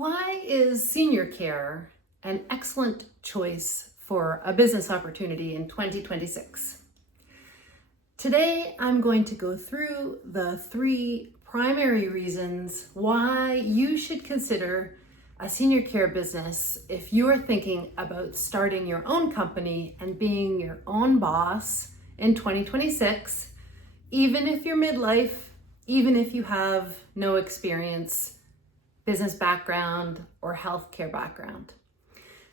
Why is senior care an excellent choice for a business opportunity in 2026? Today, I'm going to go through the 3 primary reasons why you should consider a senior care business if you are thinking about starting your own company and being your own boss in 2026, even if you're midlife, even if you have no experience, business background, or healthcare background.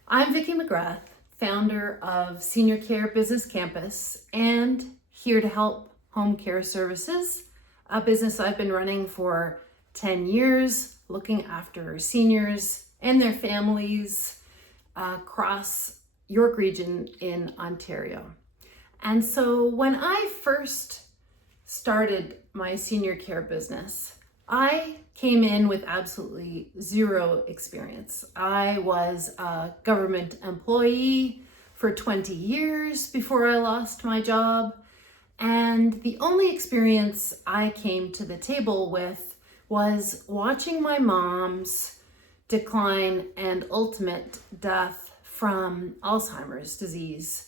I'm Vicki McGrath, founder of Senior Care Business Campus and here to help Home Care Services, a business I've been running for 10 years, looking after seniors and their families across York Region in Ontario. And so when I first started my senior care business, I came in with absolutely zero experience. I was a government employee for 20 years before I lost my job. And the only experience I came to the table with was watching my mom's decline and ultimate death from Alzheimer's disease.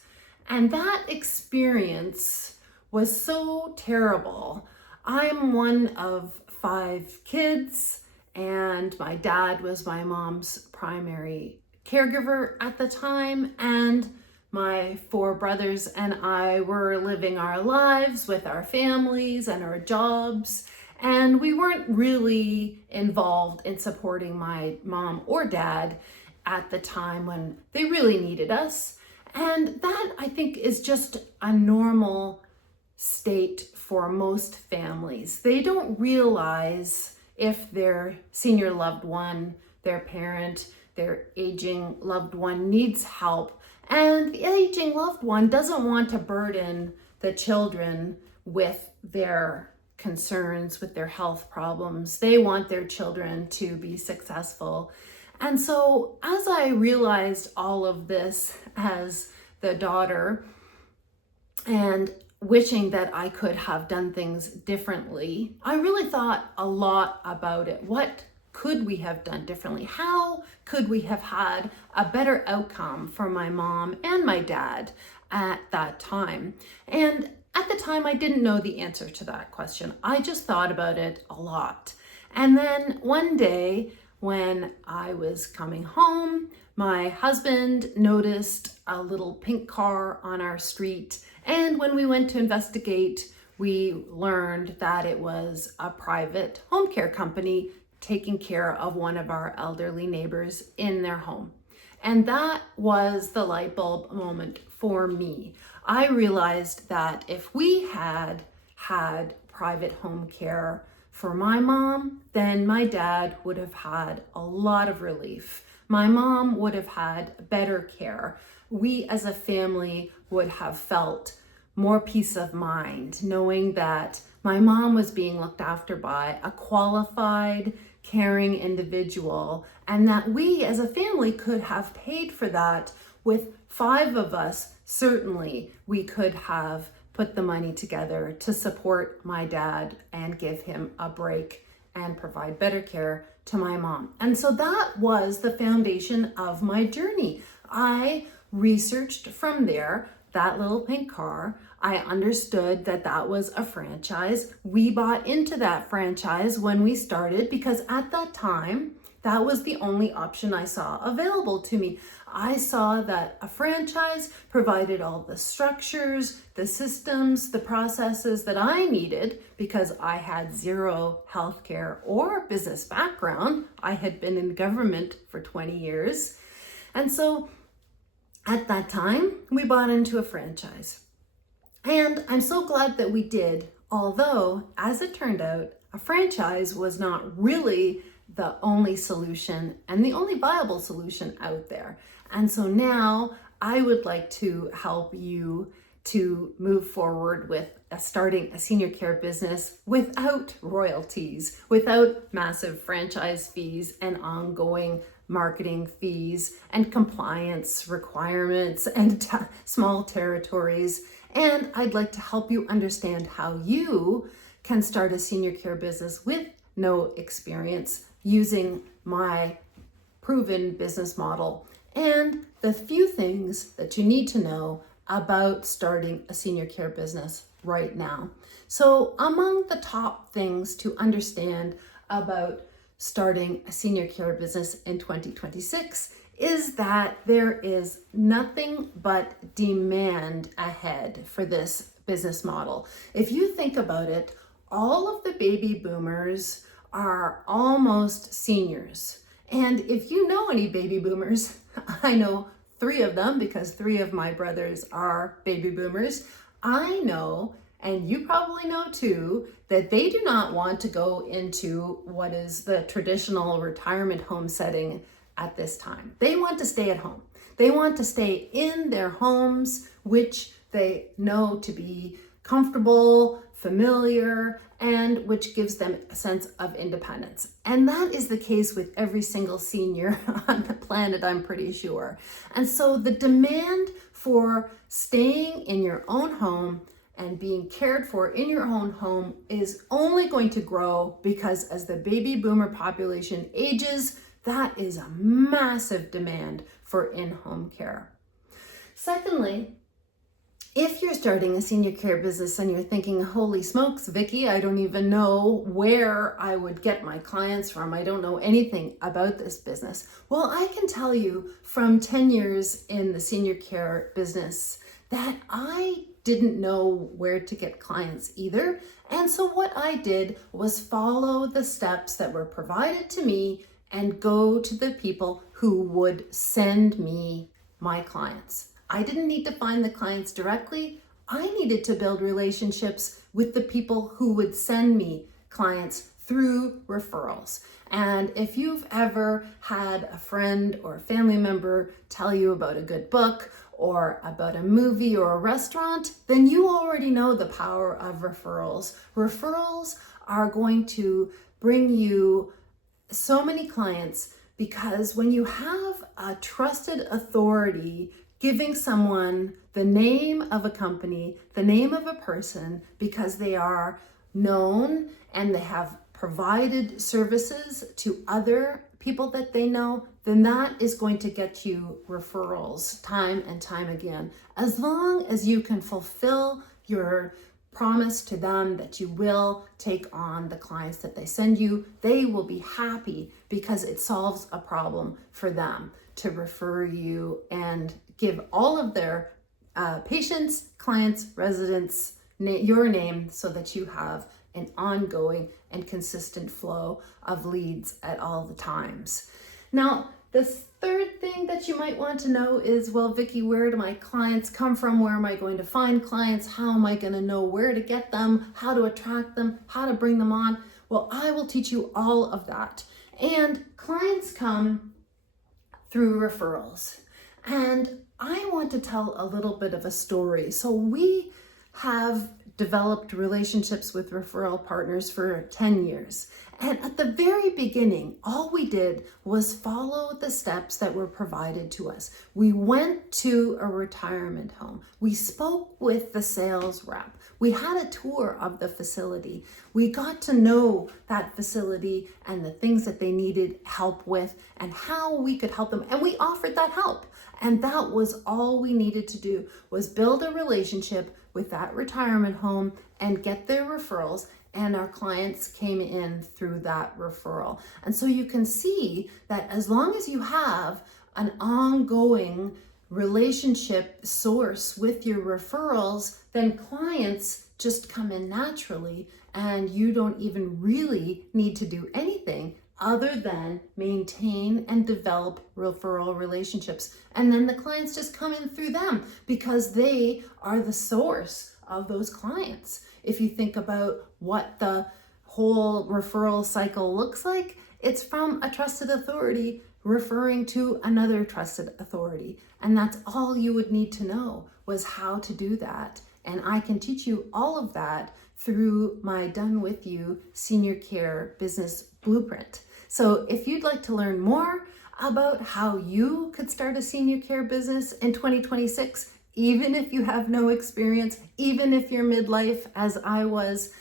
And that experience was so terrible. I'm one of 5 kids, and my dad was my mom's primary caregiver at the time, and my 4 brothers and I were living our lives with our families and our jobs, and we weren't really involved in supporting my mom or dad at the time when they really needed us. And that, I think, is just a normal state for most families. They don't realize if their senior loved one, their parent, their aging loved one needs help. And the aging loved one doesn't want to burden the children with their concerns, with their health problems. They want their children to be successful. And so as I realized all of this as the daughter and wishing that I could have done things differently, I really thought a lot about it. What could we have done differently? How could we have had a better outcome for my mom and my dad at that time? And at the time, I didn't know the answer to that question. I just thought about it a lot. And then one day when I was coming home, my husband noticed a little pink car on our street. And when we went to investigate, we learned that it was a private home care company taking care of one of our elderly neighbors in their home. And that was the light bulb moment for me. I realized that if we had had private home care for my mom, then my dad would have had a lot of relief. My mom would have had better care. We as a family would have felt more peace of mind knowing that my mom was being looked after by a qualified, caring individual, and that we as a family could have paid for that. With 5 of us, certainly we could have put the money together to support my dad and give him a break and provide better care to my mom. And so that was the foundation of my journey. I researched from there that little pink car. I understood that that was a franchise. We bought into that franchise when we started because at that time, that was the only option I saw available to me. I saw that a franchise provided all the structures, the systems, the processes that I needed because I had zero healthcare or business background. I had been in government for 20 years. And so at that time, we bought into a franchise. And I'm so glad that we did, although, as it turned out, a franchise was not really the only solution and the only viable solution out there. And so now I would like to help you to move forward with starting a senior care business without royalties, without massive franchise fees and ongoing marketing fees and compliance requirements and small territories. And I'd like to help you understand how you can start a senior care business with no experience using my proven business model and the few things that you need to know about starting a senior care business right now. So among the top things to understand about starting a senior care business in 2026 is that there is nothing but demand ahead for this business model. If you think about it, all of the baby boomers are almost seniors. And if you know any baby boomers, I know 3 of them because 3 of my brothers are baby boomers. I know, and you probably know too, that they do not want to go into what is the traditional retirement home setting at this time. They want to stay at home. They want to stay in their homes, which they know to be comfortable, familiar, and which gives them a sense of independence. And that is the case with every single senior on the planet, I'm pretty sure. And so the demand for staying in your own home and being cared for in your own home is only going to grow because as the baby boomer population ages, that is a massive demand for in-home care. Secondly, if you're starting a senior care business and you're thinking, holy smokes, Vicki, I don't even know where I would get my clients from. I don't know anything about this business. Well, I can tell you from 10 years in the senior care business that I didn't know where to get clients either. And so what I did was follow the steps that were provided to me and go to the people who would send me my clients. I didn't need to find the clients directly. I needed to build relationships with the people who would send me clients through referrals. And if you've ever had a friend or a family member tell you about a good book or about a movie or a restaurant, then you already know the power of referrals. Referrals are going to bring you so many clients because when you have a trusted authority giving someone the name of a company, the name of a person, because they are known and they have provided services to other people that they know, then that is going to get you referrals time and time again. As long as you can fulfill your promise to them that you will take on the clients that they send you, they will be happy because it solves a problem for them to refer you and give all of their patients, clients, residents, your name so that you have an ongoing and consistent flow of leads at all the times. Now, the third thing that you might want to know is, well, Vicki, where do my clients come from? Where am I going to find clients? How am I going to know where to get them? How to attract them? How to bring them on? Well, I will teach you all of that. And clients come through referrals. And I want to tell a little bit of a story. So we have developed relationships with referral partners for 10 years. And at the very beginning, all we did was follow the steps that were provided to us. We went to a retirement home. We spoke with the sales rep. We had a tour of the facility. We got to know that facility and the things that they needed help with and how we could help them. And we offered that help. And that was all we needed to do, was build a relationship with that retirement home and get their referrals. And our clients came in through that referral. And so you can see that as long as you have an ongoing relationship source with your referrals, then clients just come in naturally and you don't even really need to do anything other than maintain and develop referral relationships. And then the clients just come in through them because they are the source of those clients. If you think about what the whole referral cycle looks like, it's from a trusted authority referring to another trusted authority. And that's all you would need to know was how to do that. And I can teach you all of that through my Done With You Senior Care Business Blueprint. So if you'd like to learn more about how you could start a senior care business in 2026, even if you have no experience, even if you're midlife as I was,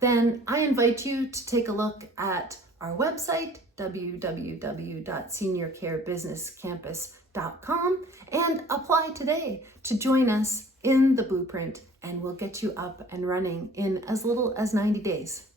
then I invite you to take a look at our website, www.seniorcarebusinesscampus.com, and apply today to join us in the blueprint, and we'll get you up and running in as little as 90 days.